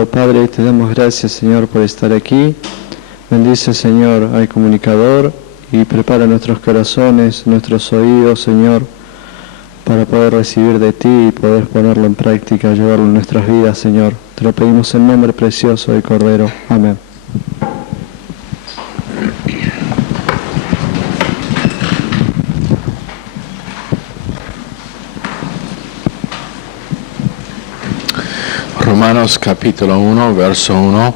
Amado Padre, te damos gracias, Señor, por estar aquí. Bendice, Señor, al comunicador y prepara nuestros corazones, nuestros oídos, Señor, para poder recibir de ti y poder ponerlo en práctica, llevarlo en nuestras vidas, Señor. Te lo pedimos en nombre precioso del Cordero. Amén. Romanos capítulo 1, verso 1.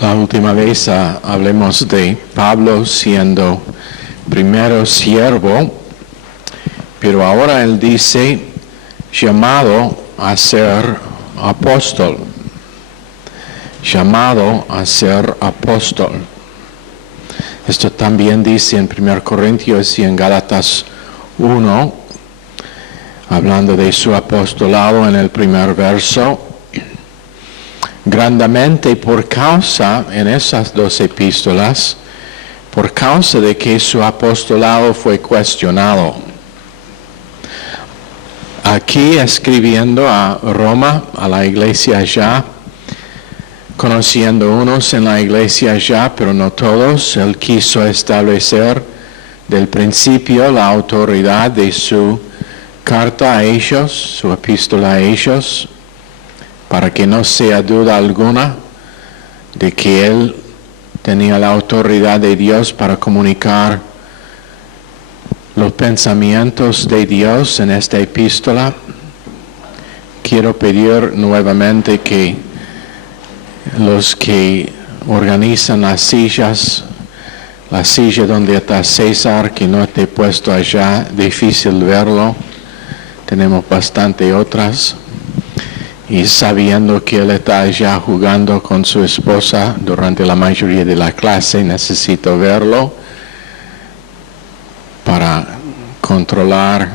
La última vez hablemos de Pablo siendo primero siervo, pero ahora él dice llamado a ser apóstol. Llamado a ser apóstol. Esto también dice en 1 Corintios y en Gálatas 1, hablando de su apostolado en el primer verso, grandemente por causa, en esas dos epístolas, por causa de que su apostolado fue cuestionado. Aquí escribiendo a Roma, a la iglesia allá, conociendo unos en la iglesia ya, pero no todos, él quiso establecer del principio la autoridad de su carta a ellos, su epístola a ellos, para que no sea duda alguna de que él tenía la autoridad de Dios para comunicar los pensamientos de Dios en esta epístola. Quiero pedir nuevamente que los que organizan las sillas, la silla donde está César, que no esté puesto allá, difícil verlo, tenemos bastante otras, y sabiendo que él está allá jugando con su esposa durante la mayoría de la clase, necesito verlo para controlar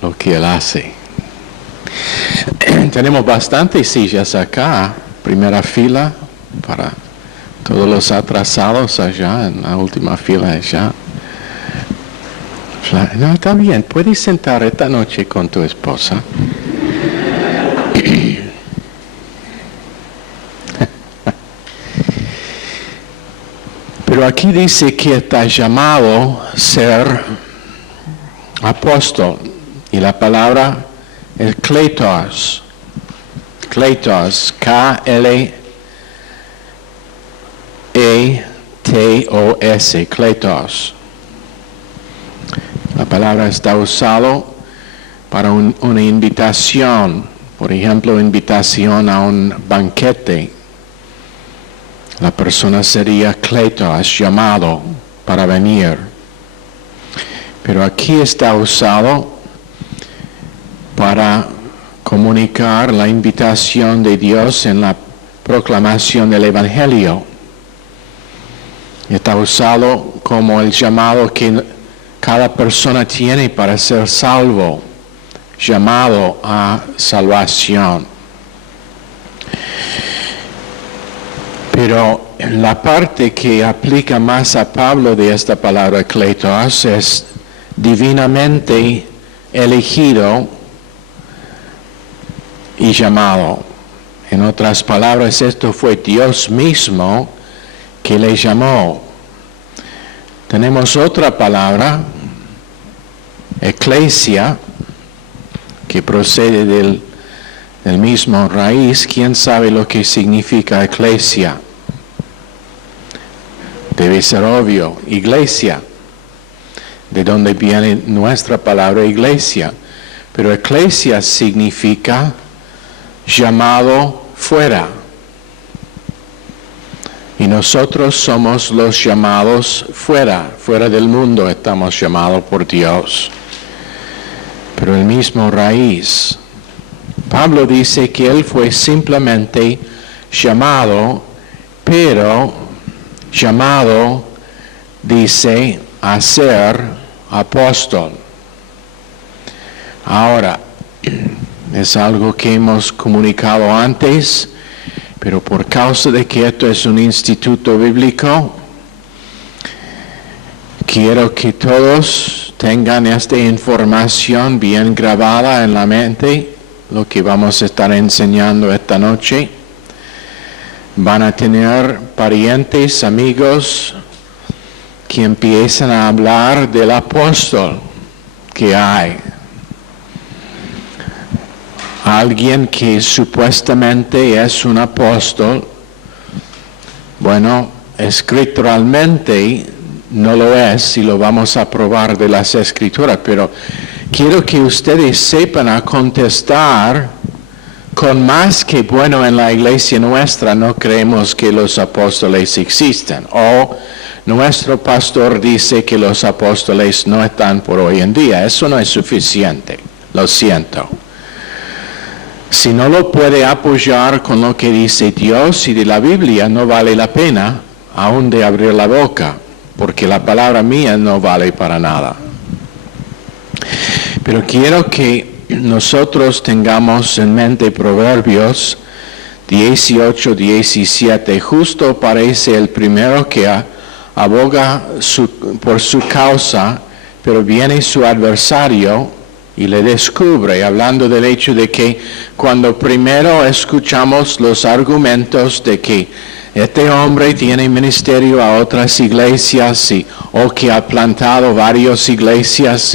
lo que él hace. Tenemos bastantes sillas acá, primera fila, para todos los atrasados allá, en la última fila allá. No, está bien, puedes sentar esta noche con tu esposa. Pero aquí dice que está llamado a ser apóstol, y la palabra es kletos. Kletos, K-L-E-T-O-S, kletos. La palabra está usada para una invitación, por ejemplo, invitación a un banquete. La persona sería kletos, llamado para venir. Pero aquí está usado para comunicar la invitación de Dios en la proclamación del Evangelio. Está usado como el llamado que cada persona tiene para ser salvo, llamado a salvación. Pero la parte que aplica más a Pablo de esta palabra kletos es divinamente elegido y llamado. En otras palabras, esto fue Dios mismo que le llamó. Tenemos otra palabra, eclesia, que procede del mismo raíz. ¿Quién sabe lo que significa eclesia? Debe ser obvio, iglesia, de donde viene nuestra palabra iglesia. Pero eclesia significa llamado fuera. Y nosotros somos los llamados fuera del mundo estamos llamados por Dios. Pero el mismo raíz. Pablo dice que él fue simplemente llamado, pero llamado, dice, a ser apóstol. Ahora, es algo que hemos comunicado antes, pero por causa de que esto es un instituto bíblico, quiero que todos tengan esta información bien grabada en la mente, lo que vamos a estar enseñando esta noche. Van a tener parientes, amigos, que empiezan a hablar del apóstol que hay. Alguien que supuestamente es un apóstol, bueno, escrituralmente no lo es y lo vamos a probar de las escrituras, pero quiero que ustedes sepan a contestar con más que, bueno, en la iglesia nuestra no creemos que los apóstoles existen, o nuestro pastor dice que los apóstoles no están por hoy en día. Eso no es suficiente, lo siento. Si no lo puede apoyar con lo que dice Dios y de la Biblia, no vale la pena aún de abrir la boca, porque la palabra mía no vale para nada. Pero quiero que nosotros tengamos en mente Proverbios 18, 17. Justo parece el primero que aboga por su causa, pero viene su adversario y le descubre, hablando del hecho de que cuando primero escuchamos los argumentos de que este hombre tiene ministerio a otras iglesias o que ha plantado varias iglesias,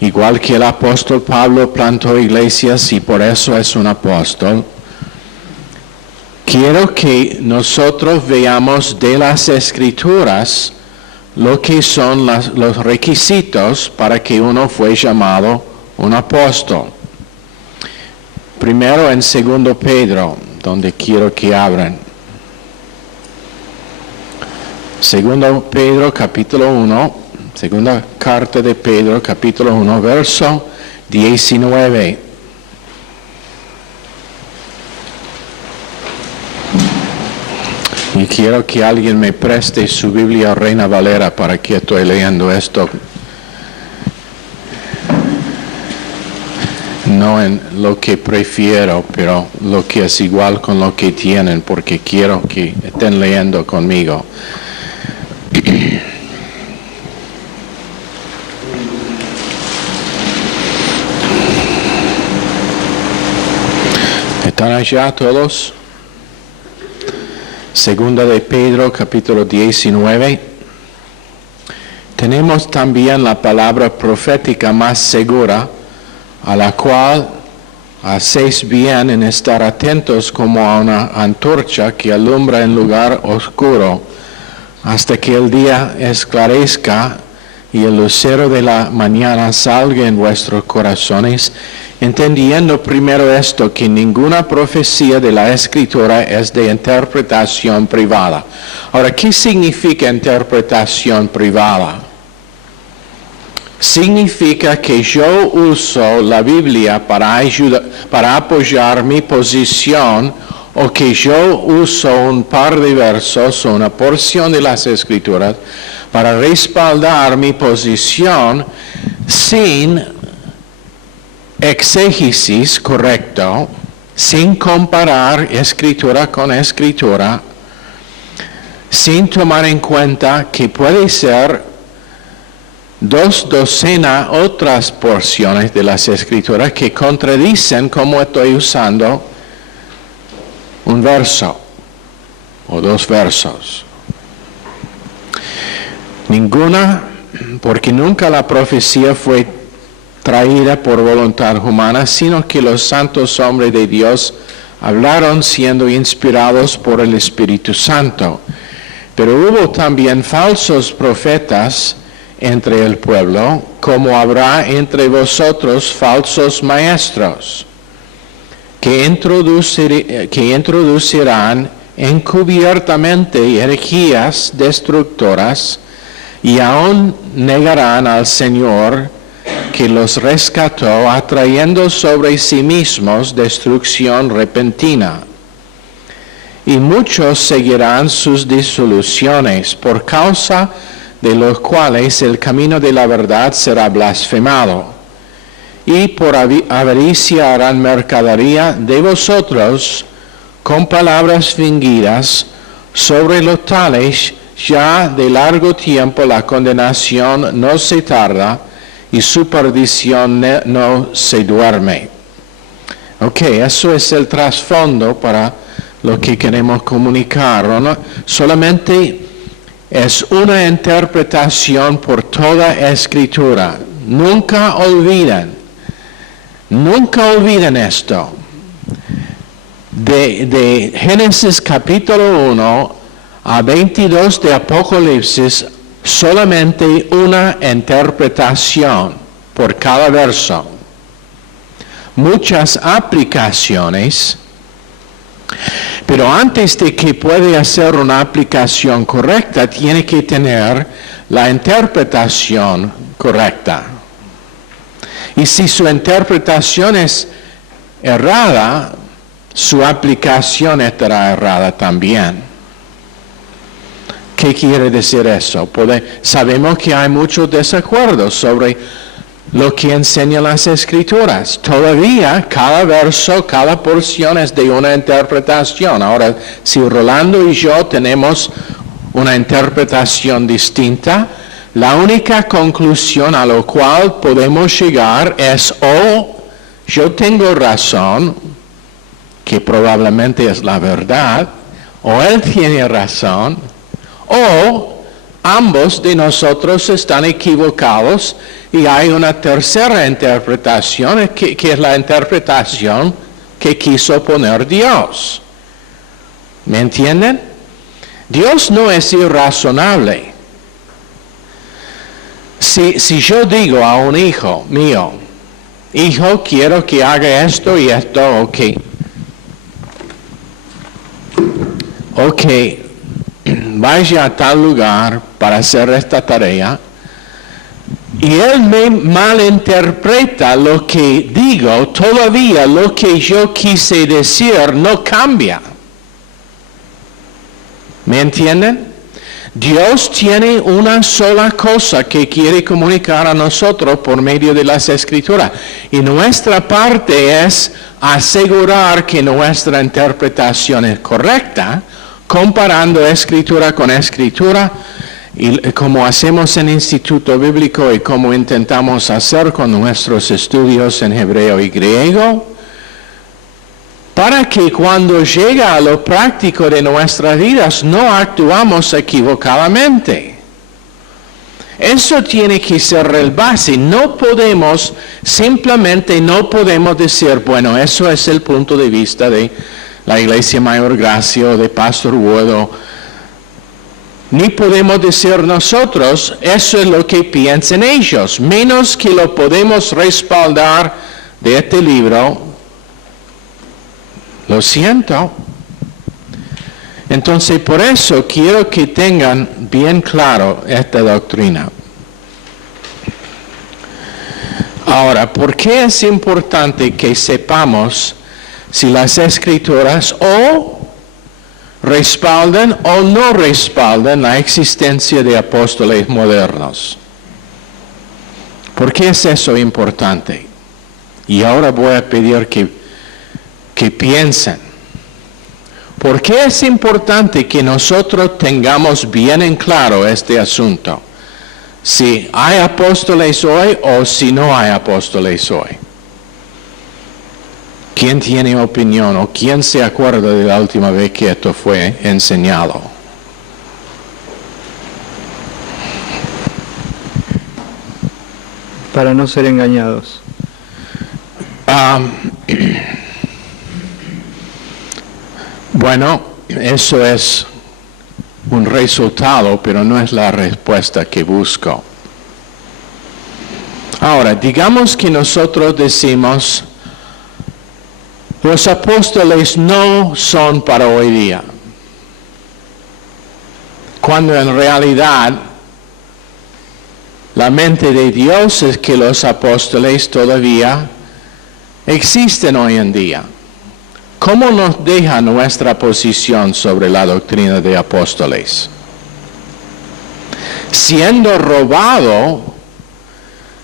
igual que el apóstol Pablo plantó iglesias y por eso es un apóstol. Quiero que nosotros veamos de las escrituras lo que son los requisitos para que uno fue llamado un apóstol. Primero en 2 Pedro, donde quiero que abran. 2 Pedro capítulo 1, segunda carta de Pedro capítulo 1, verso 19. Y quiero que alguien me preste su Biblia Reina Valera para que estoy leyendo esto. No en lo que prefiero, pero lo que es igual con lo que tienen, porque quiero que estén leyendo conmigo. ¿Están allá todos? Segunda de Pedro, capítulo 19. Tenemos también la palabra profética más segura, a la cual hacéis bien en estar atentos como a una antorcha que alumbra en lugar oscuro, hasta que el día esclarezca y el lucero de la mañana salga en vuestros corazones, entendiendo primero esto, que ninguna profecía de la Escritura es de interpretación privada. Ahora, ¿qué significa interpretación privada? Significa que yo uso la Biblia para apoyar mi posición, o que yo uso un par de versos o una porción de las Escrituras para respaldar mi posición sin exégesis correcto, sin comparar Escritura con Escritura, sin tomar en cuenta que puede ser 2 otras porciones de las Escrituras que contradicen cómo estoy usando un verso o 2 versos. Ninguna, porque nunca la profecía fue traída por voluntad humana, sino que los santos hombres de Dios hablaron siendo inspirados por el Espíritu Santo. Pero hubo también falsos profetas entre el pueblo, como habrá entre vosotros falsos maestros, que introducirán encubiertamente herejías destructoras, y aún negarán al Señor que los rescató, atrayendo sobre sí mismos destrucción repentina. Y muchos seguirán sus disoluciones, por causa de los cuales el camino de la verdad será blasfemado. Y por avaricia harán mercadería de vosotros con palabras fingidas. Sobre los tales ya de largo tiempo la condenación no se tarda, y su perdición no se duerme. Ok, eso es el trasfondo para lo que queremos comunicar, ¿no? Solamente es una interpretación por toda Escritura. Nunca olviden esto. De Génesis capítulo 1 a 22 de Apocalipsis, solamente una interpretación por cada verso. Muchas aplicaciones, pero antes de que pueda hacer una aplicación correcta, tiene que tener la interpretación correcta. Y si su interpretación es errada, su aplicación estará errada también. ¿Qué quiere decir eso? Sabemos que hay muchos desacuerdos sobre lo que enseñan las Escrituras. Todavía cada verso, cada porción es de una interpretación. Ahora, si Rolando y yo tenemos una interpretación distinta, la única conclusión a la cual podemos llegar es o yo tengo razón, que probablemente es la verdad, o él tiene razón, o ambos de nosotros están equivocados y hay una tercera interpretación que es la interpretación que quiso poner Dios. ¿Me entienden? Dios no es irrazonable. Si yo digo a un hijo mío, hijo, quiero que haga esto y esto, ok, vaya a tal lugar para hacer esta tarea, y él me malinterpreta lo que digo, todavía lo que yo quise decir no cambia. ¿Me entienden? Dios tiene una sola cosa que quiere comunicar a nosotros por medio de las Escrituras. Y nuestra parte es asegurar que nuestra interpretación es correcta, comparando Escritura con Escritura, y como hacemos en el Instituto Bíblico y como intentamos hacer con nuestros estudios en hebreo y griego, para que cuando llega a lo práctico de nuestras vidas no actuamos equivocadamente. Eso tiene que ser el base. Simplemente no podemos decir, bueno, eso es el punto de vista de la Iglesia Mayor Gracia o de Pastor Wood, ni podemos decir nosotros, eso es lo que piensan ellos, menos que lo podemos respaldar de este libro. Lo siento. Entonces, por eso quiero que tengan bien claro esta doctrina. Ahora, ¿por qué es importante que sepamos si las Escrituras o respaldan o no respaldan la existencia de apóstoles modernos? ¿Por qué es eso importante? Y ahora voy a pedir que piensen. ¿Por qué es importante que nosotros tengamos bien en claro este asunto? Si hay apóstoles hoy o si no hay apóstoles hoy. ¿Quién tiene opinión o quién se acuerda de la última vez que esto fue enseñado? Para no ser engañados. Bueno, eso es un resultado, pero no es la respuesta que busco. Ahora, digamos que nosotros decimos, los apóstoles no son para hoy día, cuando en realidad la mente de Dios es que los apóstoles todavía existen hoy en día. ¿Cómo nos deja nuestra posición sobre la doctrina de apóstoles? Siendo robado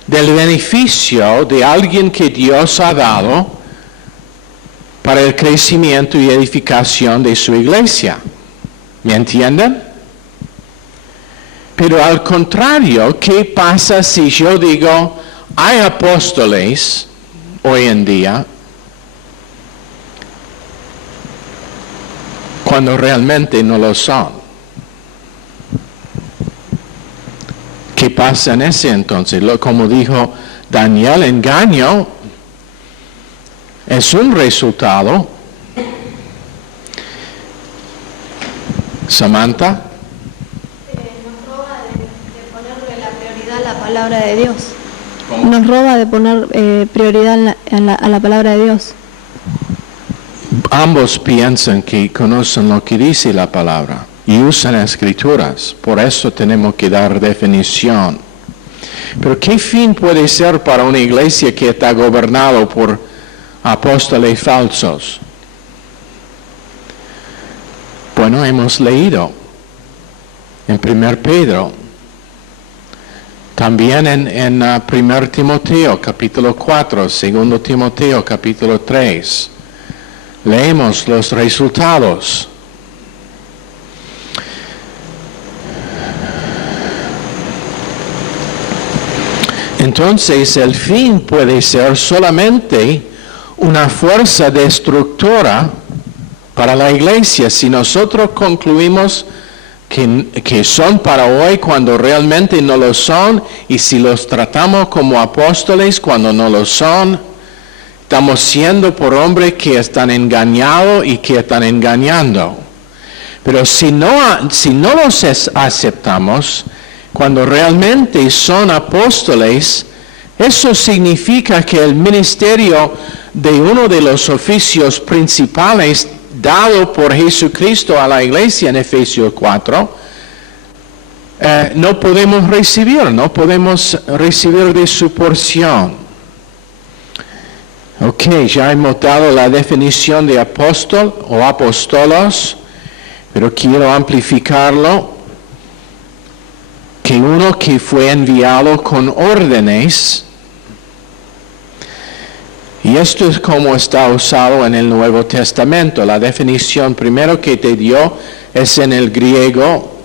del beneficio de alguien que Dios ha dado para el crecimiento y edificación de su iglesia. ¿Me entienden? Pero al contrario, ¿qué pasa si yo digo, hay apóstoles hoy en día cuando realmente no lo son. ¿Qué pasa en ese entonces? Como dijo Daniel, engaño es un resultado. Samantha. Nos roba de ponerle la prioridad a la palabra de Dios. ¿Cómo? Nos roba de poner prioridad a la palabra de Dios. Ambos piensan que conocen lo que dice la palabra y usan escrituras. Por eso tenemos que dar definición. Pero ¿qué fin puede ser para una iglesia que está gobernada por apóstoles falsos? Bueno, hemos leído en 1 Pedro, también en 1 Timoteo capítulo 4, 2 Timoteo capítulo 3, leemos los resultados. Entonces el fin puede ser solamente una fuerza destructora para la iglesia. Si nosotros concluimos que son para hoy cuando realmente no lo son, y si los tratamos como apóstoles cuando no lo son, estamos siendo por hombres que están engañados y que están engañando. Pero si no los aceptamos cuando realmente son apóstoles, eso significa que el ministerio de uno de los oficios principales dado por Jesucristo a la iglesia en Efesios 4, no podemos recibir de su porción. Ok, ya hemos dado la definición de apóstol o apóstolos, pero quiero amplificarlo. Que uno que fue enviado con órdenes, y esto es como está usado en el Nuevo Testamento. La definición primero que te dio es en el griego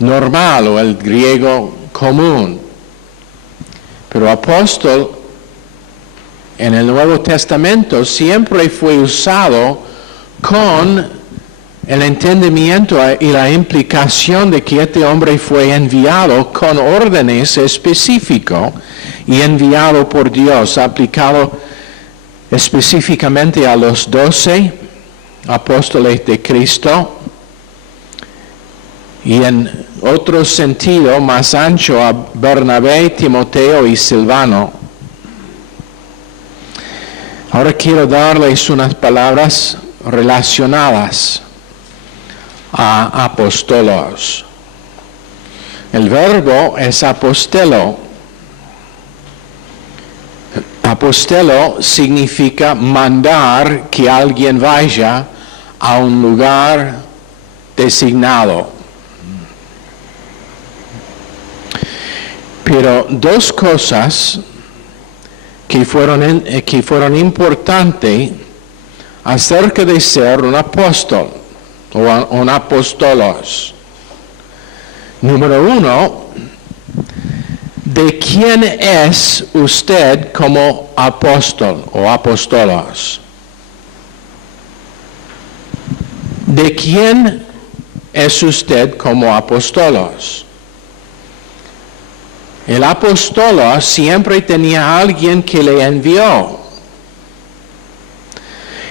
normal o el griego común. Pero apóstol en el Nuevo Testamento siempre fue usado con el entendimiento y la implicación de que este hombre fue enviado con órdenes específicas y enviado por Dios, aplicado específicamente a los 12 apóstoles de Cristo y en otro sentido más ancho a Bernabé, Timoteo y Silvano. Ahora quiero darles unas palabras relacionadas a apóstolos. El verbo es apostelo. Apostelo significa mandar que alguien vaya a un lugar designado. Pero dos cosas que fueron importantes acerca de ser un apóstol o un apóstolos. Número uno, ¿de quién es usted como apóstol o apóstolos? ¿De quién es usted como apóstolos? El apóstolo siempre tenía a alguien que le envió.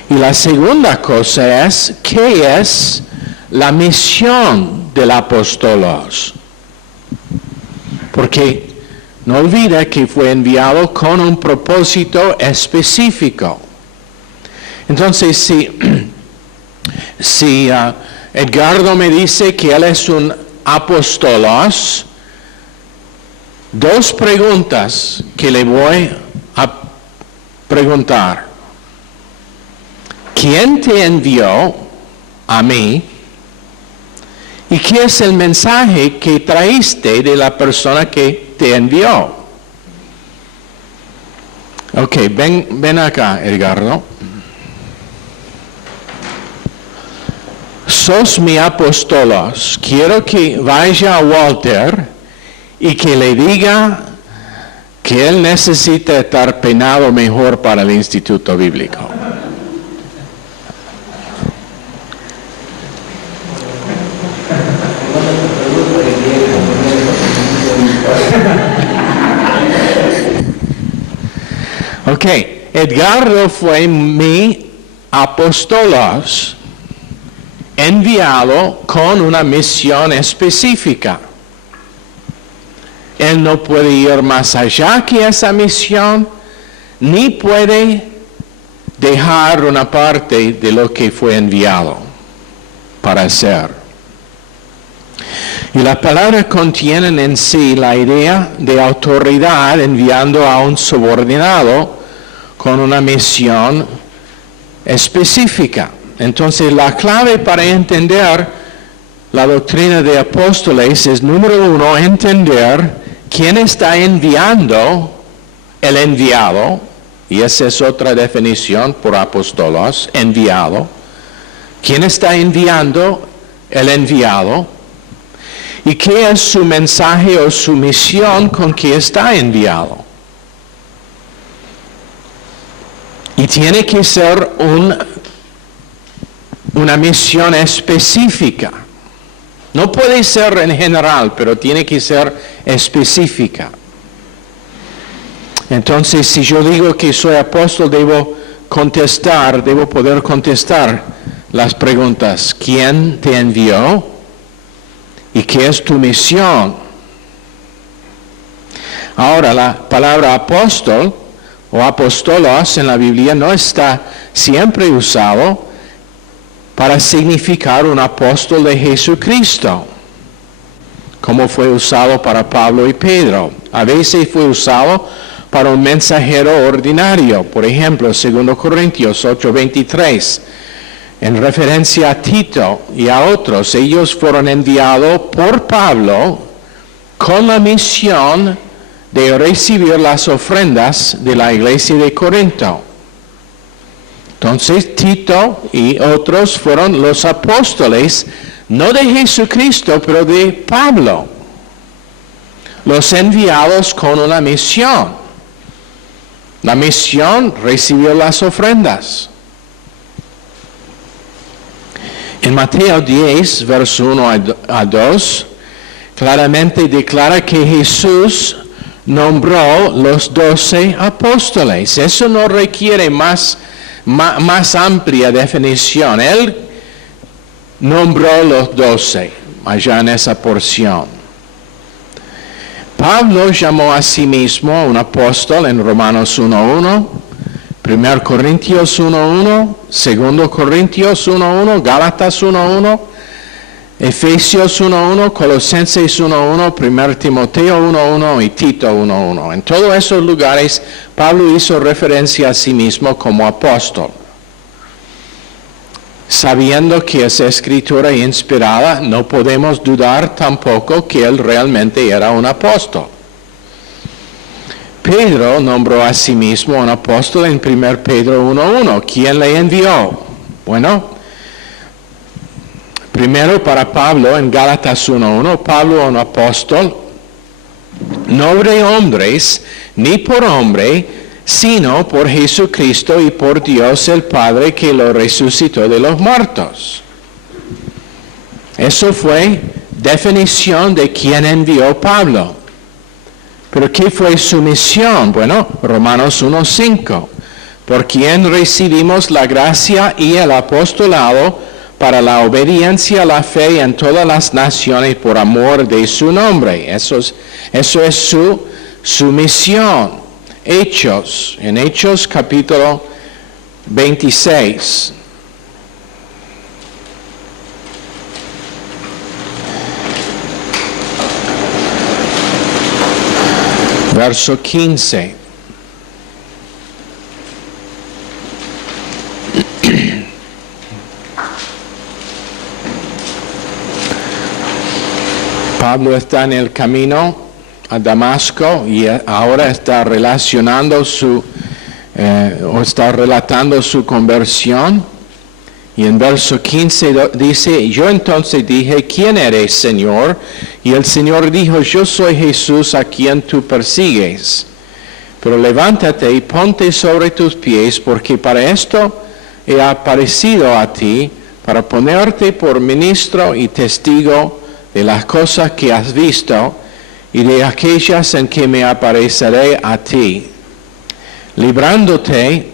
Y la segunda cosa es, ¿qué es la misión del apóstolos? Porque no olvide que fue enviado con un propósito específico. Entonces, si Edgardo me dice que él es un apóstolos, dos preguntas que le voy a preguntar. ¿Quién te envió a mí? ¿Y qué es el mensaje que traíste de la persona que te envió? Ok, ven acá, Edgardo. Sos mi apóstolos. Quiero que vaya a Walter y que le diga que él necesita estar penado mejor para el instituto bíblico. Ok, Edgardo fue mi apostolos, enviado con una misión específica. Él no puede ir más allá que esa misión, ni puede dejar una parte de lo que fue enviado para hacer. Y la palabra contiene en sí la idea de autoridad enviando a un subordinado con una misión específica. Entonces la clave para entender la doctrina de apóstoles es, número uno, entender quién está enviando el enviado, y esa es otra definición por apóstolos, enviado. ¿Quién está enviando el enviado? ¿Y qué es su mensaje o su misión con que está enviado? Y tiene que ser una misión específica. No puede ser en general, pero tiene que ser específica. Entonces, si yo digo que soy apóstol, debo poder contestar las preguntas. ¿Quién te envió? ¿Y qué es tu misión? Ahora, la palabra apóstol o apóstolos en la Biblia no está siempre usado para significar un apóstol de Jesucristo, como fue usado para Pablo y Pedro. A veces fue usado para un mensajero ordinario. Por ejemplo, 2 Corintios 8:23, en referencia a Tito y a otros, ellos fueron enviados por Pablo con la misión de recibir las ofrendas de la iglesia de Corinto. Entonces Tito y otros fueron los apóstoles, no de Jesucristo, pero de Pablo, los enviados con una misión. La misión, recibir las ofrendas. En Mateo 10, verso 1 a 2, claramente declara que Jesús nombró los 12 apóstoles. Eso no requiere más amplia definición. Él nombró los 12 allá en esa porción. Pablo llamó a sí mismo un apóstol en Romanos 1:1, 1 Corintios 1:1, 2 Corintios 1:1, Gálatas 1:1, Efesios 1:1, Colosenses 1:1, 1 Timoteo 1:1 y Tito 1:1. En todos esos lugares Pablo hizo referencia a sí mismo como apóstol. Sabiendo que esa escritura inspirada, no podemos dudar tampoco que él realmente era un apóstol. Pedro nombró a sí mismo un apóstol en 1 Pedro 1:1. ¿Quién le envió? Bueno, primero para Pablo en Gálatas 1:1, Pablo un apóstol, no de hombres, ni por hombre, sino por Jesucristo y por Dios el Padre que lo resucitó de los muertos. Eso fue definición de quién envió Pablo. Pero ¿qué fue su misión? Bueno, Romanos 1:5, por quien recibimos la gracia y el apostolado para la obediencia a la fe en todas las naciones por amor de su nombre. Eso es su misión. En Hechos capítulo 26. Verso 15. Pablo está en el camino a Damasco y ahora está relatando su conversión. Y en verso 15 dice, yo entonces dije, ¿quién eres, Señor? Y el Señor dijo, yo soy Jesús a quien tú persigues. Pero levántate y ponte sobre tus pies, porque para esto he aparecido a ti, para ponerte por ministro y testigo de las cosas que has visto y de aquellas en que me apareceré a ti, librándote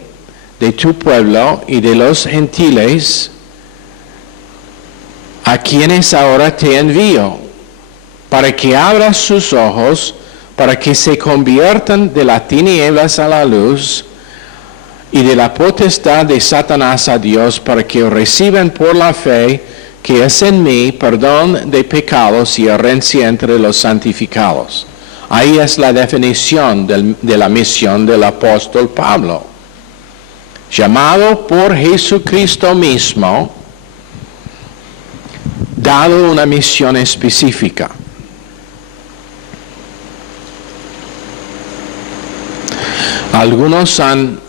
de tu pueblo y de los gentiles, a quienes ahora te envío, para que abras sus ojos, para que se conviertan de las tinieblas a la luz y de la potestad de Satanás a Dios, para que reciban por la fe que es en mí perdón de pecados y herencia entre los santificados. Ahí es la definición de la misión del apóstol Pablo. Llamado por Jesucristo mismo, dado una misión específica. Algunos han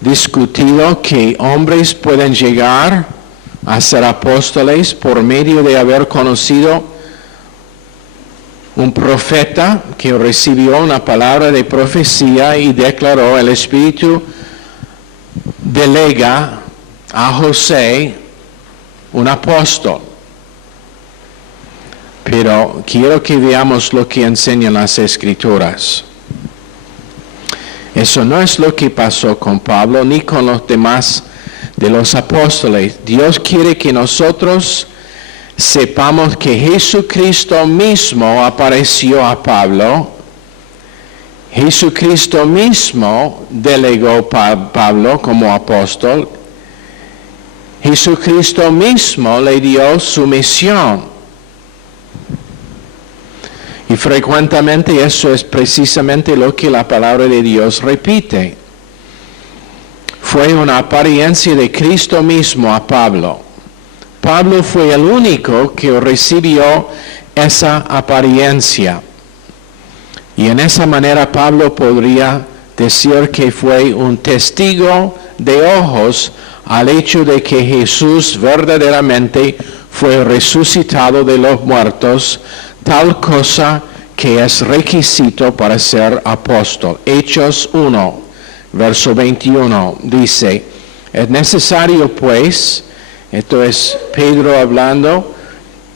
discutido que hombres pueden llegar a ser apóstoles por medio de haber conocido un profeta que recibió una palabra de profecía y declaró: el Espíritu delega a José un apóstol. Pero quiero que veamos lo que enseñan las Escrituras. Eso no es lo que pasó con Pablo ni con los demás de los apóstoles. Dios quiere que nosotros sepamos que Jesucristo mismo apareció a Pablo. Jesucristo mismo delegó a Pablo como apóstol. Jesucristo mismo le dio su misión. Y frecuentemente eso es precisamente lo que la palabra de Dios repite. Fue una apariencia de Cristo mismo a Pablo. Pablo fue el único que recibió esa apariencia. Y en esa manera Pablo podría decir que fue un testigo de ojos al hecho de que Jesús verdaderamente fue resucitado de los muertos, tal cosa que es requisito para ser apóstol. Hechos 1, verso 21, dice: es necesario pues, esto es Pedro hablando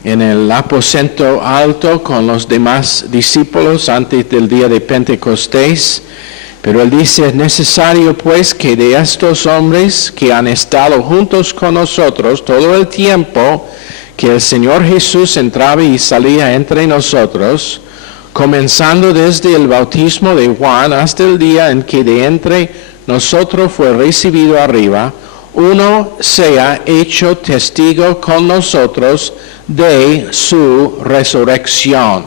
en el aposento alto con los demás discípulos antes del día de Pentecostés, pero él dice: es necesario pues que de estos hombres que han estado juntos con nosotros todo el tiempo que el Señor Jesús entraba y salía entre nosotros, comenzando desde el bautismo de Juan hasta el día en que de entre nosotros fue recibido arriba, uno sea hecho testigo con nosotros de su resurrección.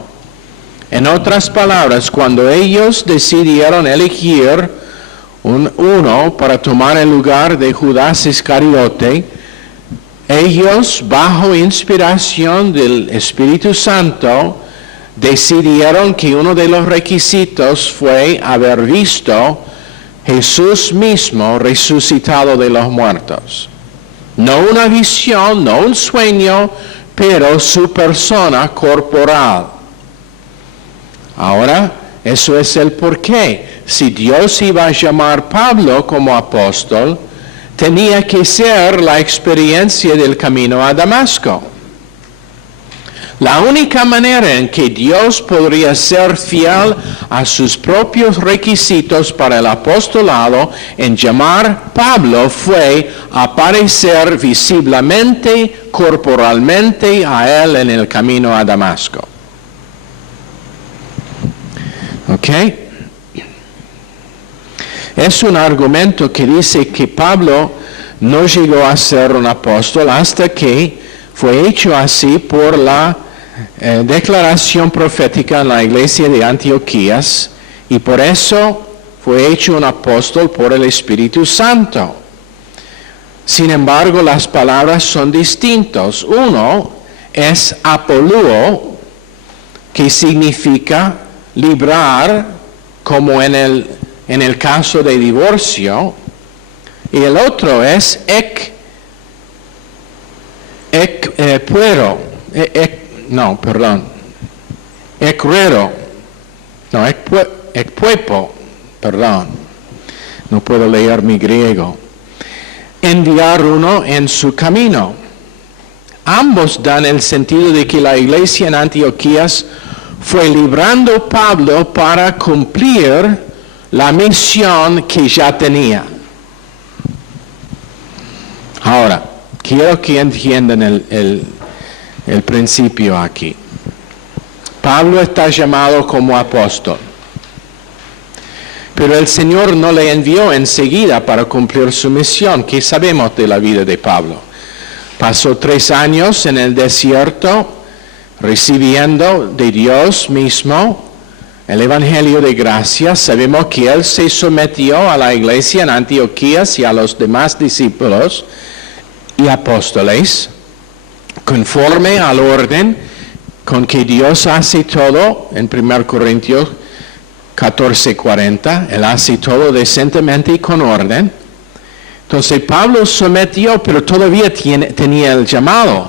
En otras palabras, cuando ellos decidieron elegir uno para tomar el lugar de Judas Iscariote, ellos, bajo inspiración del Espíritu Santo, decidieron que uno de los requisitos fue haber visto Jesús mismo resucitado de los muertos. No una visión, no un sueño, pero su persona corporal. Ahora, eso es el porqué. Si Dios iba a llamar a Pablo como apóstol, tenía que ser la experiencia del camino a Damasco. La única manera en que Dios podría ser fiel a sus propios requisitos para el apostolado en llamar a Pablo fue aparecer visiblemente, corporalmente a él en el camino a Damasco. ¿Ok? Es un argumento que dice que Pablo no llegó a ser un apóstol hasta que fue hecho así por la declaración profética en la iglesia de Antioquías, y por eso fue hecho un apóstol por el Espíritu Santo. Sin embargo, las palabras son distintas. Uno es apoluo, que significa librar, como en el caso de divorcio, y el otro es perdón, no puedo leer mi griego. Enviar uno en su camino. Ambos dan el sentido de que la iglesia en Antioquía fue librando Pablo para cumplir la misión que ya tenía. Ahora, quiero que entiendan el principio aquí. Pablo está llamado como apóstol, pero el Señor no le envió enseguida para cumplir su misión. ¿Qué sabemos de la vida de Pablo? Pasó 3 años en el desierto recibiendo de Dios mismo el Evangelio de gracia. Sabemos que él se sometió a la iglesia en Antioquía y a los demás discípulos y apóstoles conforme al orden con que Dios hace todo. En 1 Corintios 14:40, él hace todo decentemente y con orden. Entonces Pablo sometió, pero todavía tenía el llamado.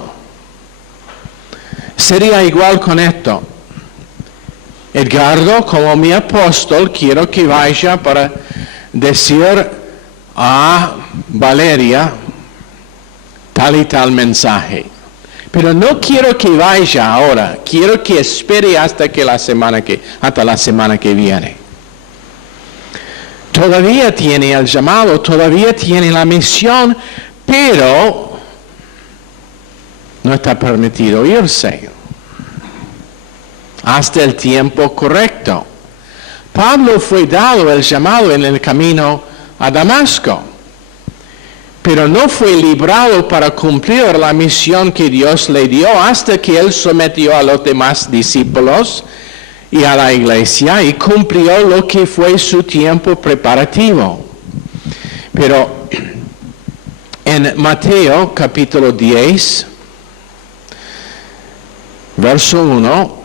Sería igual con esto. Edgardo, como mi apóstol, quiero que vaya para decir a Valeria tal y tal mensaje. Pero no quiero que vaya ahora, quiero que espere hasta la semana que viene. Todavía tiene el llamado, todavía tiene la misión, pero no está permitido irse hasta el tiempo correcto. Pablo fue dado el llamado en el camino a Damasco, pero no fue librado para cumplir la misión que Dios le dio hasta que él sometió a los demás discípulos y a la iglesia y cumplió lo que fue su tiempo preparativo. Pero en Mateo capítulo 10, verso 1,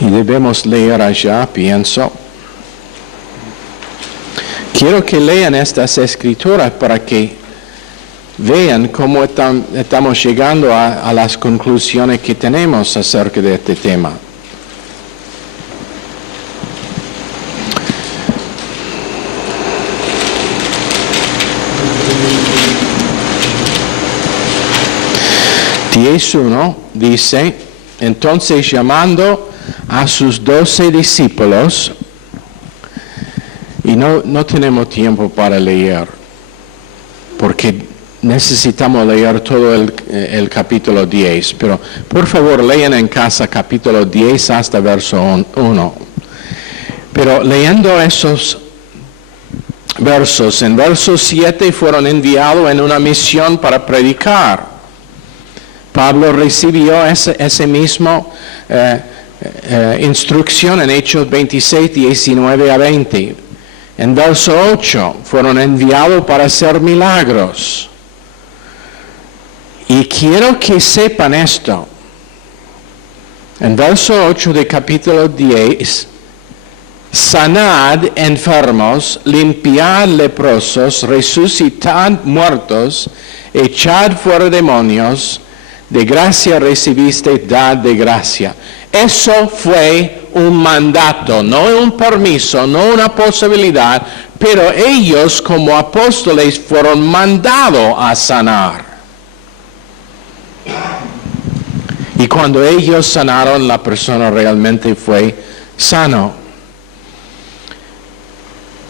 y debemos leer allá, pienso. Quiero que lean estas escrituras para que vean cómo estamos llegando a las conclusiones que tenemos acerca de este tema. (10:1) dice: entonces llamando a sus 12 discípulos, y no tenemos tiempo para leer, porque necesitamos leer todo el capítulo 10, pero por favor lean en casa capítulo 10 hasta verso 1. Pero leyendo esos versos, en verso 7 fueron enviados en una misión para predicar. Pablo recibió ese mismo instrucción en Hechos 26, 19 a 20. En verso 8 fueron enviados para hacer milagros. Y quiero que sepan esto. En verso 8 de capítulo 10, sanad enfermos, limpiad leprosos, resucitad muertos, echad fuera demonios, de gracia recibiste, dad de gracia. Eso fue un mandato, no un permiso, no una posibilidad, pero ellos como apóstoles fueron mandados a sanar. Y cuando ellos sanaron, la persona realmente fue sano.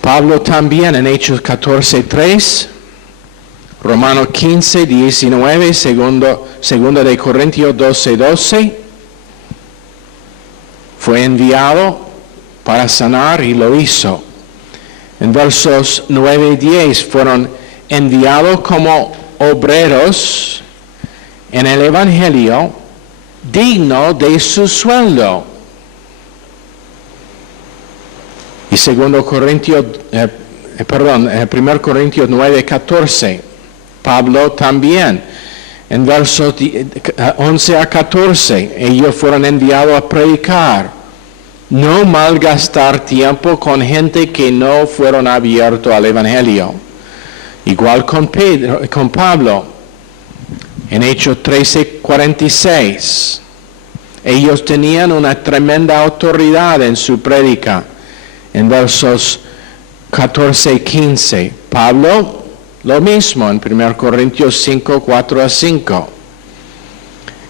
Pablo también en Hechos 14:3, Romanos 15, 19, segunda de Corintios 12, fue enviado para sanar y lo hizo. En versos 9 y 10 fueron enviados como obreros en el Evangelio digno de su sueldo. Y 1 Corintios 9:14, Pablo también, en versos 11 a 14, ellos fueron enviados a predicar, no malgastar tiempo con gente que no fueron abiertos al Evangelio. Igual con Pablo, en Hechos 13:46, Ellos tenían una tremenda autoridad en su prédica. En versos 14 y 15, Pablo, lo mismo en 1 Corintios 5, 4 a 5.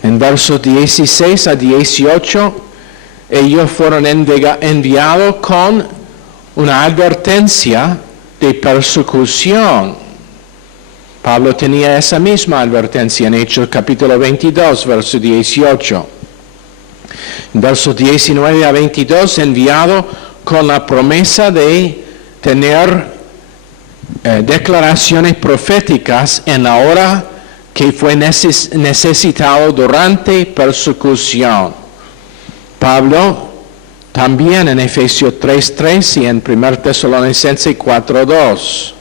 En versos 16 a 18, ellos fueron enviados con una advertencia de persecución. Pablo tenía esa misma advertencia en Hechos capítulo 22, verso 18. En versos 19 a 22, enviado con la promesa de tener declaraciones proféticas en la hora que fue necesitado durante persecución. Pablo también en Efesios 3:3 y en 1 Tesalonicenses 4:2.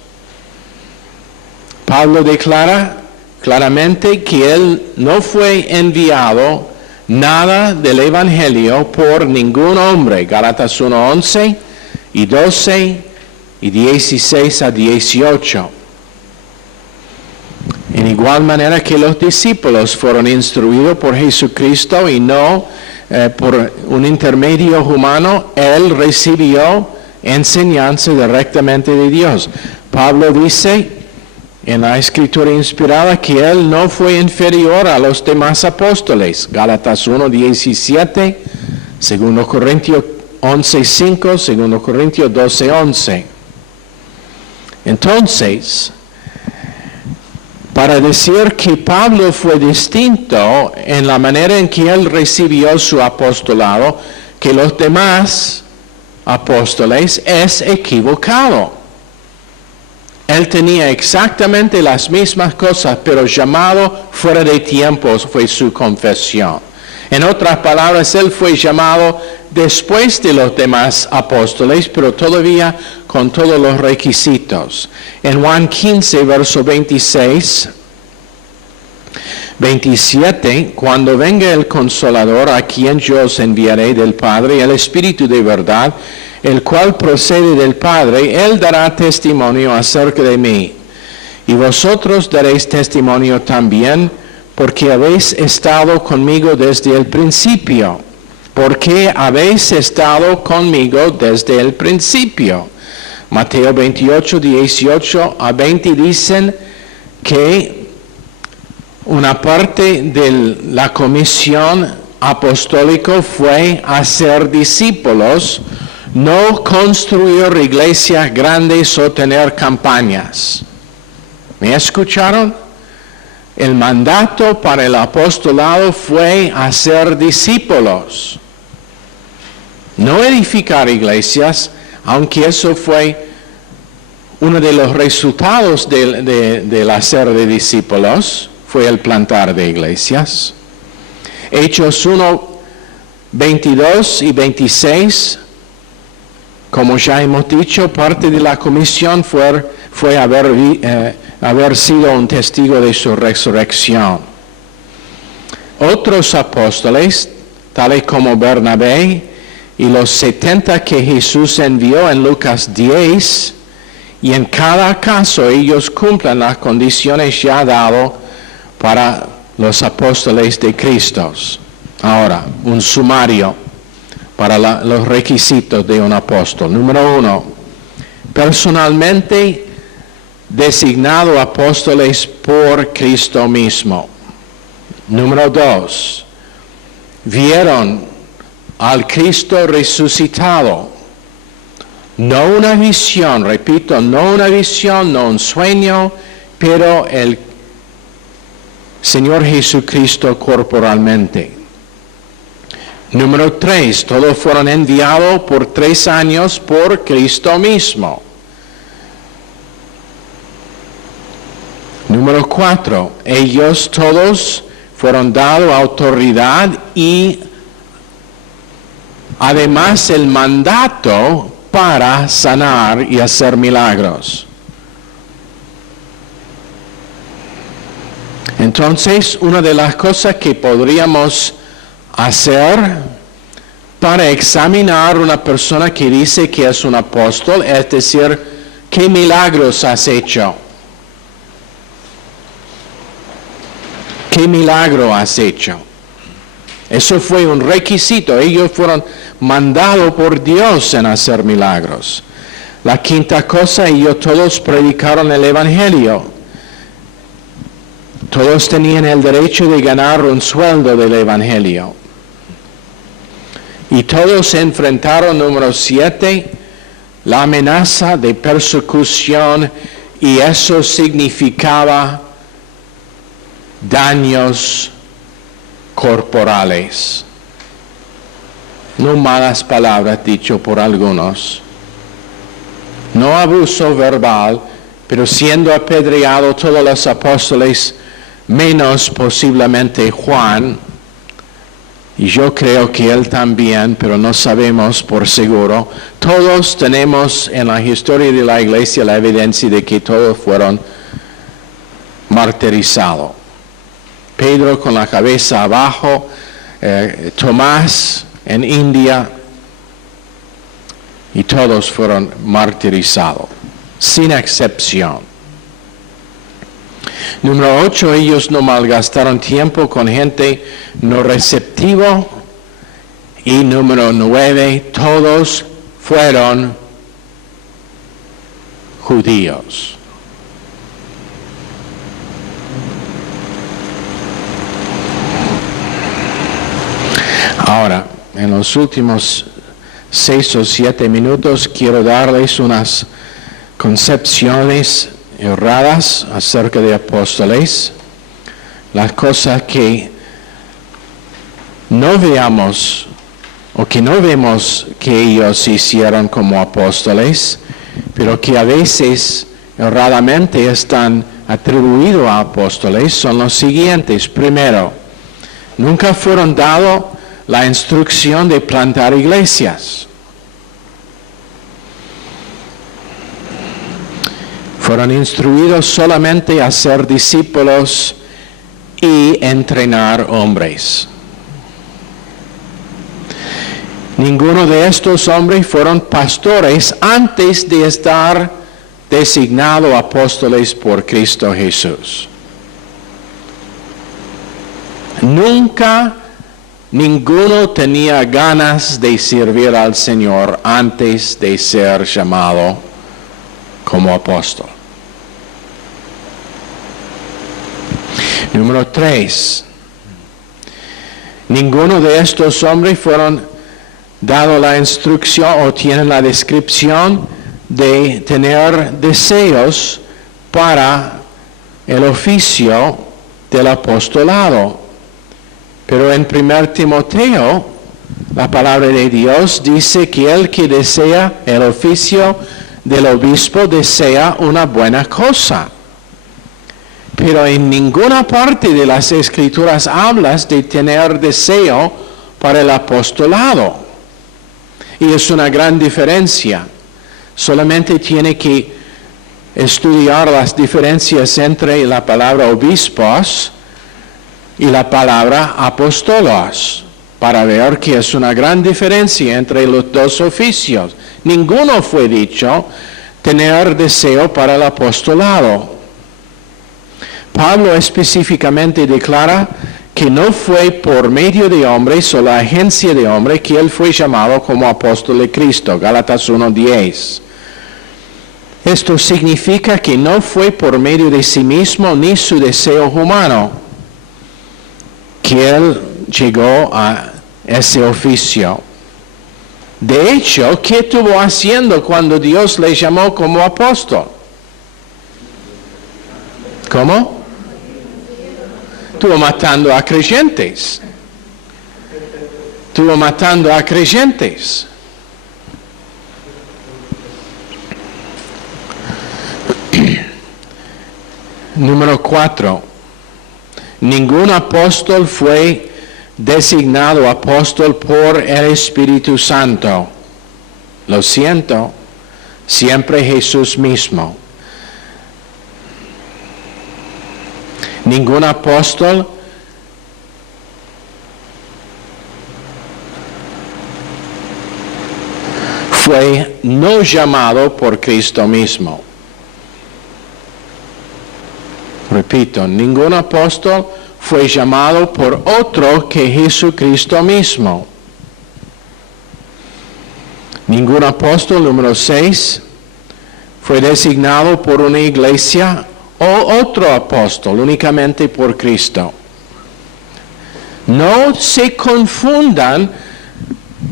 Pablo declara claramente que él no fue enviado nada del Evangelio por ningún hombre. Gálatas 1:11 y 12 y 16 a 18. En igual manera que los discípulos fueron instruidos por Jesucristo y no por un intermedio humano, él recibió enseñanza directamente de Dios. Pablo dice en la escritura inspirada que él no fue inferior a los demás apóstoles. Gálatas 1:17, 2 Corintios 11:5, 2 Corintios 12:11. Entonces, para decir que Pablo fue distinto en la manera en que él recibió su apostolado que los demás apóstoles es equivocado. Él tenía exactamente las mismas cosas, pero llamado fuera de tiempo fue su confesión. En otras palabras, él fue llamado después de los demás apóstoles, pero todavía con todos los requisitos. En Juan 15, verso 26, 27, cuando venga el Consolador, a quien yo os enviaré del Padre, el Espíritu de verdad, el cual procede del Padre, él dará testimonio acerca de mí. Y vosotros daréis testimonio también, porque habéis estado conmigo desde el principio. Porque habéis estado conmigo desde el principio. Mateo 28, 18 a 20 dicen que una parte de la comisión apostólica fue hacer discípulos, no construir iglesias grandes o tener campañas. ¿Me escucharon? El mandato para el apostolado fue hacer discípulos, no edificar iglesias, aunque eso fue uno de los resultados del hacer de discípulos, fue el plantar de iglesias. Hechos 1, 22 y 26, como ya hemos dicho, parte de la comisión fue haber sido un testigo de su resurrección. Otros apóstoles, tales como Bernabé y los 70 que Jesús envió en Lucas 10, y en cada caso ellos cumplen las condiciones ya dadas para los apóstoles de Cristo. Ahora, un sumario para los requisitos de un apóstol. Número 1, personalmente designado apóstoles por Cristo mismo. Número 2, vieron al Cristo resucitado. No una visión, repito, no una visión, no un sueño, pero el Señor Jesucristo corporalmente. Número 3, todos fueron enviados por 3 años por Cristo mismo. Número 4, ellos todos fueron dados autoridad y además el mandato para sanar y hacer milagros. Entonces, una de las cosas que podríamos hacer para examinar una persona que dice que es un apóstol, es decir, ¿qué milagros has hecho? ¿Qué milagro has hecho? Eso fue un requisito. Ellos fueron mandados por Dios en hacer milagros. La quinta cosa, ellos todos predicaron el Evangelio. Todos tenían el derecho de ganar un sueldo del Evangelio. Y todos enfrentaron, número 7, la amenaza de persecución, y eso significaba daños corporales. No malas palabras dicho por algunos. No abuso verbal, pero siendo apedreado todos los apóstoles, menos posiblemente Juan, y yo creo que él también, pero no sabemos por seguro. Todos tenemos en la historia de la iglesia la evidencia de que todos fueron martirizados. Pedro con la cabeza abajo, Tomás en India, y todos fueron martirizados, sin excepción. Número 8, ellos no malgastaron tiempo con gente no receptiva. Y número 9, todos fueron judíos. Ahora, en los últimos 6 o 7 minutos quiero darles unas concepciones erradas acerca de apóstoles, las cosas que no veamos o que no vemos que ellos hicieron como apóstoles, pero que a veces erradamente están atribuidos a apóstoles, son los siguientes. Primero, nunca fueron dados la instrucción de plantar iglesias. Fueron instruidos solamente a ser discípulos y entrenar hombres. Ninguno de estos hombres fueron pastores antes de estar designados apóstoles por Cristo Jesús. Nunca ninguno tenía ganas de servir al Señor antes de ser llamado como apóstol. Número 3. Ninguno de estos hombres fueron dado la instrucción o tienen la descripción de tener deseos para el oficio del apostolado. Pero en 1 Timoteo, la palabra de Dios dice que el que desea el oficio del obispo desea una buena cosa. Pero en ninguna parte de las Escrituras hablas de tener deseo para el apostolado. Y es una gran diferencia. Solamente tiene que estudiar las diferencias entre la palabra obispos y la palabra apóstolos para ver que es una gran diferencia entre los dos oficios. Ninguno fue dicho tener deseo para el apostolado. Pablo específicamente declara que no fue por medio de hombres o la agencia de hombres que él fue llamado como apóstol de Cristo. Gálatas 1:10. Esto significa que no fue por medio de sí mismo ni su deseo humano que él llegó a ese oficio. De hecho, ¿qué estuvo haciendo cuando Dios le llamó como apóstol? ¿Cómo? Estuvo matando a creyentes. Estuvo matando a creyentes. Número 4. Ningún apóstol fue designado apóstol por el Espíritu Santo. Lo siento, siempre Jesús mismo. Ningún apóstol fue no llamado por Cristo mismo. Repito, ningún apóstol fue llamado por otro que Jesucristo mismo. Ningún apóstol, número 6, fue designado por una iglesia o otro apóstol, únicamente por Cristo. No se confundan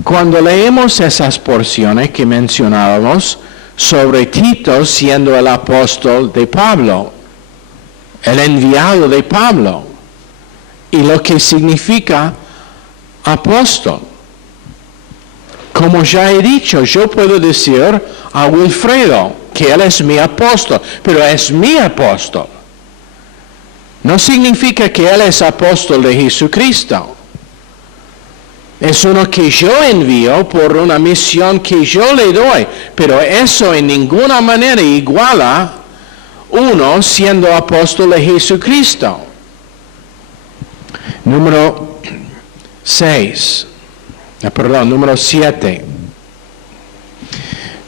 cuando leemos esas porciones que mencionábamos sobre Tito siendo el apóstol de Pablo, el enviado de Pablo, y lo que significa apóstol. Como ya he dicho, yo puedo decir a Wilfredo que él es mi apóstol, pero es mi apóstol. No significa que él es apóstol de Jesucristo. Es uno que yo envío por una misión que yo le doy, pero eso en ninguna manera iguala uno siendo apóstol de Jesucristo. Número 7.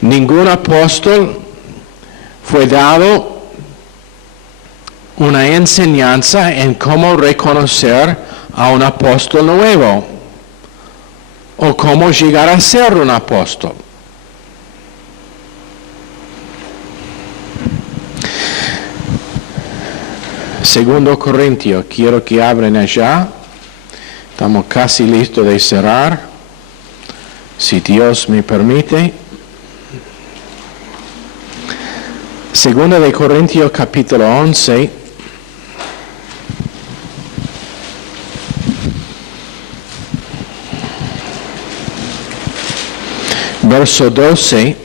Ningún apóstol fue dado una enseñanza en cómo reconocer a un apóstol nuevo o cómo llegar a ser un apóstol. Segundo Corintios, quiero que abren allá. Estamos casi listos de cerrar, si Dios me permite. Segunda de Corintios capítulo 11. Verso 12.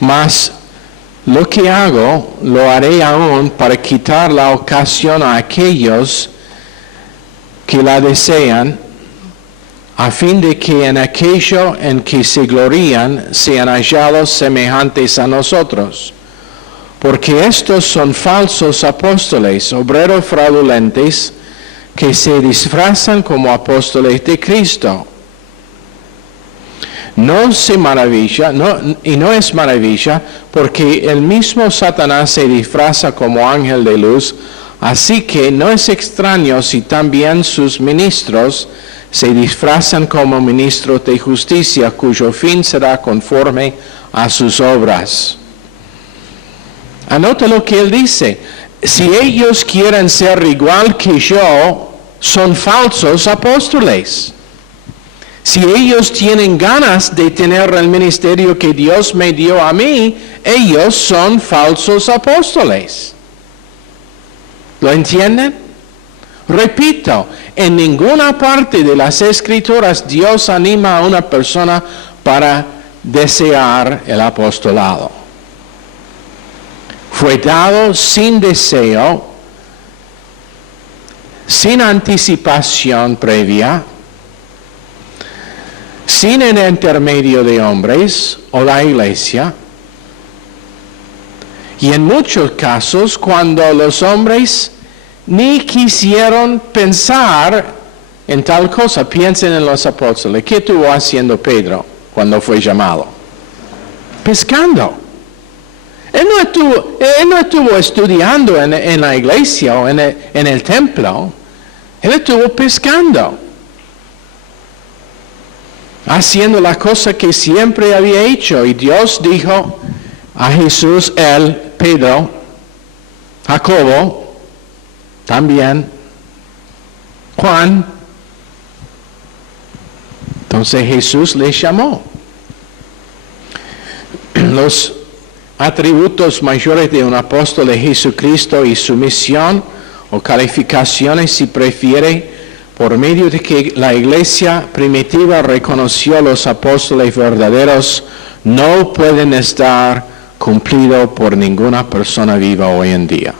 Mas lo que hago, lo haré aún para quitar la ocasión a aquellos que la desean, a fin de que en aquello en que se glorían sean hallados semejantes a nosotros. Porque estos son falsos apóstoles, obreros fraudulentes, que se disfrazan como apóstoles de Cristo. No se maravilla, y no es maravilla, porque el mismo Satanás se disfraza como ángel de luz, así que no es extraño si también sus ministros se disfrazan como ministros de justicia, cuyo fin será conforme a sus obras. Anota lo que él dice. Si ellos quieren ser igual que yo, son falsos apóstoles. Si ellos tienen ganas de tener el ministerio que Dios me dio a mí, ellos son falsos apóstoles. ¿Lo entienden? Repito, en ninguna parte de las Escrituras Dios anima a una persona para desear el apostolado. Fue dado sin deseo, sin anticipación previa, sin el intermedio de hombres o la iglesia, y en muchos casos cuando los hombres ni quisieron pensar en tal cosa. Piensen en los apóstoles. ¿Qué estuvo haciendo Pedro cuando fue llamado? Pescando. Él no estuvo estudiando en la iglesia o en el templo. Él estuvo pescando, haciendo la cosa que siempre había hecho. Y Dios dijo a Jesús, Pedro, Jacobo, también Juan. Entonces Jesús les llamó. Los atributos mayores de un apóstol de Jesucristo y su misión, o calificaciones si prefiere, por medio de que la iglesia primitiva reconoció a los apóstoles verdaderos, no pueden estar cumplidos por ninguna persona viva hoy en día.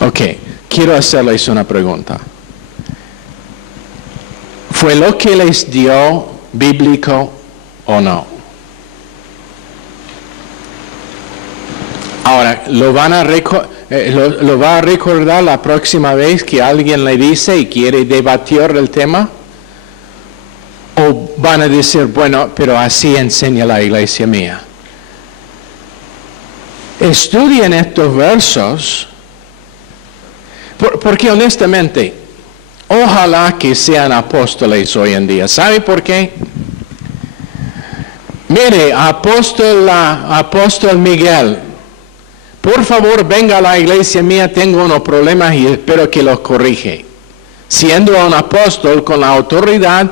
Ok, quiero hacerles una pregunta. ¿Fue lo que les dio bíblico o no? Ahora, ¿lo va a recordar la próxima vez que alguien le dice y quiere debatir el tema? ¿O van a decir, bueno, pero así enseña la iglesia mía? Estudien estos versos Porque honestamente, ojalá que sean apóstoles hoy en día. ¿Sabe por qué? Mire, apóstol Miguel, por favor venga a la iglesia mía, tengo unos problemas y espero que los corrige. Siendo un apóstol con la autoridad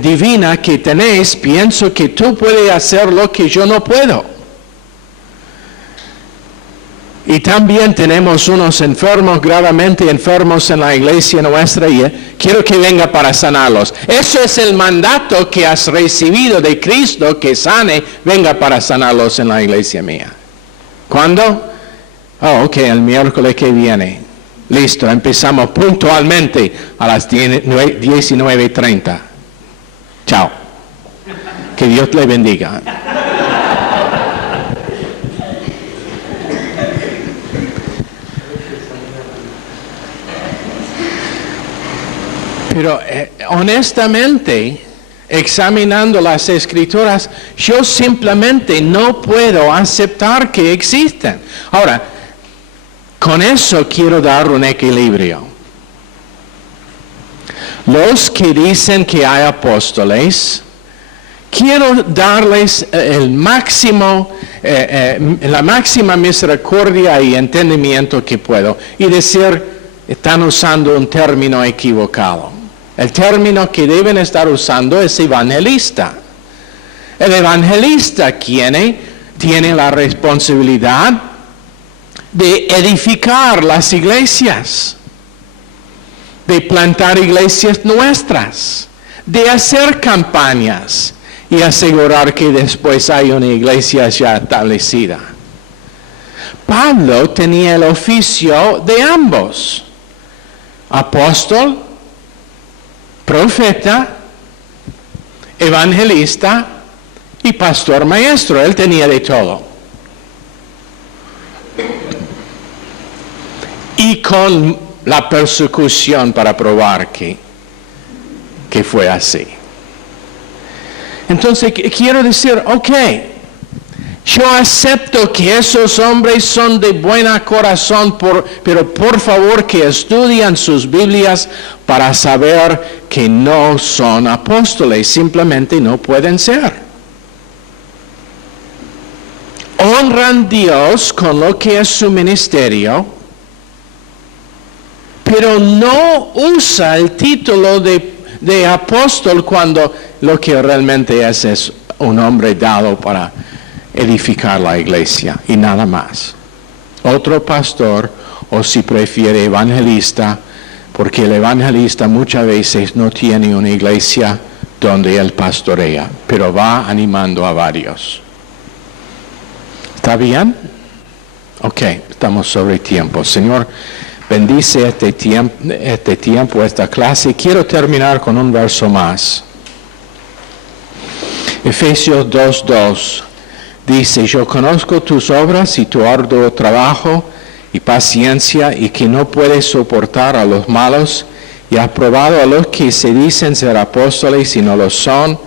divina que tenéis, pienso que tú puedes hacer lo que yo no puedo. Y también tenemos unos enfermos, gravemente enfermos en la iglesia nuestra y quiero que venga para sanarlos. Eso es el mandato que has recibido de Cristo, que sane, venga para sanarlos en la iglesia mía. ¿Cuándo? Oh, ok, el miércoles que viene. Listo, empezamos puntualmente a las 19:30. Chao. Que Dios le bendiga. Pero honestamente, examinando las Escrituras, yo simplemente no puedo aceptar que existen. Ahora, con eso quiero dar un equilibrio. Los que dicen que hay apóstoles, quiero darles la máxima misericordia y entendimiento que puedo y decir, están usando un término equivocado. El término que deben estar usando es evangelista. El evangelista tiene la responsabilidad de edificar las iglesias, de plantar iglesias nuestras, de hacer campañas y asegurar que después hay una iglesia ya establecida. Pablo tenía el oficio de ambos: apóstol, profeta, evangelista y pastor maestro. Él tenía de todo. Y con la persecución para probar que fue así. Entonces quiero decir, ok, yo acepto que esos hombres son de buen corazón, pero por favor que estudien sus Biblias para saber que no son apóstoles, simplemente no pueden ser. Honran a Dios con lo que es su ministerio, pero no usa el título de apóstol cuando lo que realmente es un hombre dado para edificar la iglesia y nada más. Otro pastor, o si prefiere evangelista, porque el evangelista muchas veces no tiene una iglesia donde él pastorea, pero va animando a varios. ¿Está bien? Ok, estamos sobre tiempo. Señor, bendice este tiempo, esta clase. Quiero terminar con un verso más. Efesios 2:2 dice: yo conozco tus obras y tu arduo trabajo y paciencia, y que no puedes soportar a los malos, y has probado a los que se dicen ser apóstoles y no lo son,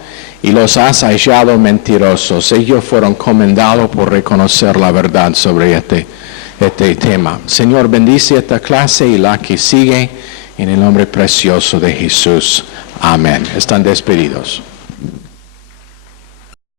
y los has hallado mentirosos. Ellos fueron comendados por reconocer la verdad sobre este tema. Señor, bendice esta clase y la que sigue, en el nombre precioso de Jesús. Amén. Están despedidos.